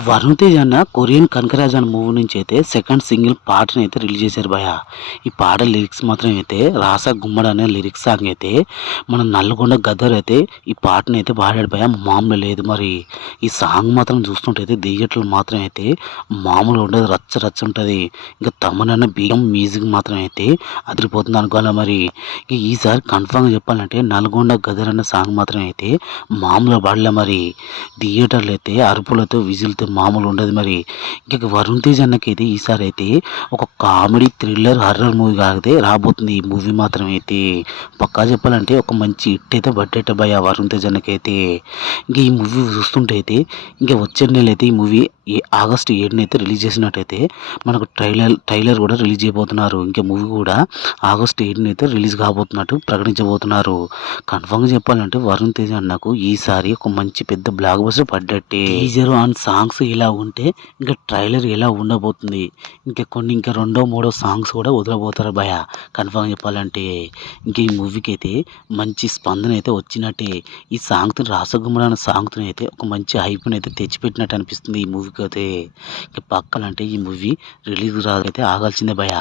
వరుణ్ తేజ్ అన్న కొరియన్ 'కనకరాజు' అనే మూవీ నుంచి అయితే సెకండ్ సింగిల్ పాటని అయితే రిలీజ్ చేశారు భయ్య. ఈ పాట లిరిక్స్ మాత్రం అయితే 'రాసా గుమ్మడి' అనే లిరిక్స్ సాంగ్ అయితే మన నల్లగొండ గద్దర్ అయితే ఈ పాటని అయితే పాడాడు భయ్య. మామూలు లేదు మరి. ఈ సాంగ్ మాత్రం చూస్తుంటే అయితే థియేటర్‌లో మాత్రం అయితే మామూలుగా ఉండదు. రచ్చ రచ్చ ఉంటది. ఇంకా తమన్ అన్న మ్యూజిక్ మాత్రం అయితే అదిరిపోతుంది అనుకోవాలా మరి. ఇక ఈసారి కన్ఫర్మ్‌గా చెప్పాలంటే 'నల్గొండ గద్దర్' అన్న సాంగ్ మాత్రం అయితే మామూలుగా పాడలే మరి. థియేటర్‌లో అయితే అరుపులతో, విజిల్‌తో మామూలుగా ఉండదు మరి. ఇంక వరుణ్ తేజ్ అన్నకైతే ఈసారి అయితే ఒక కామెడీ, థ్రిల్లర్, హర్రర్ మూవీ కాదే రాబోతుంది ఈ మూవీ మాత్రం అయితే. పక్కా చెప్పాలంటే ఒక మంచి హిట్ అయితే పడ్డట్టే భయ్యా వరుణ్ తేజ్ అన్నకైతే. ఇంక ఈ మూవీ చూస్తుంటే అయితే ఇంక వచ్చే నెలైతే ఈ మూవీ ఆగస్టు 7న అయితే రిలీజ్ చేసినట్టయితే మనకు ట్రైలర్ కూడా రిలీజ్ చేయబోతున్నారు. ఇంక మూవీ కూడా ఆగస్టు 7న అయితే రిలీజ్ కాబోతున్నట్టు ప్రకటించబోతున్నారు. కన్ఫర్మ్‌గా చెప్పాలంటే వరుణ్ తేజ్ అన్నకు ఈసారి ఒక మంచి పెద్ద బ్లాక్ బస్టర్ పడ్డట్టే. టీజర్ అండ్ సాంగ్స్ ఇలా ఉంటే ఇంకా ట్రైలర్ ఎలా ఉండబోతుంది. ఇంకా రెండో, మూడో సాంగ్స్ కూడా వదలబోతారు భయ్యా కన్ఫర్మ్‌గా చెప్పాలంటే. ఇంక ఈ మూవీకి అయితే మంచి స్పందన అయితే వచ్చినట్టే. ఈ సాంగ్‌తో 'రాసగుమ్మడి' అనే సాంగ్‌తో అయితే ఒక మంచి హైప్‌ని అయితే తెచ్చిపెట్టినట్టు అనిపిస్తుంది ఈ మూవీకి అయితే. ఇక పక్కాలంటే ఈ మూవీ రిలీజ్ రాకైతే ఆగాల్సిందే భయ్యా.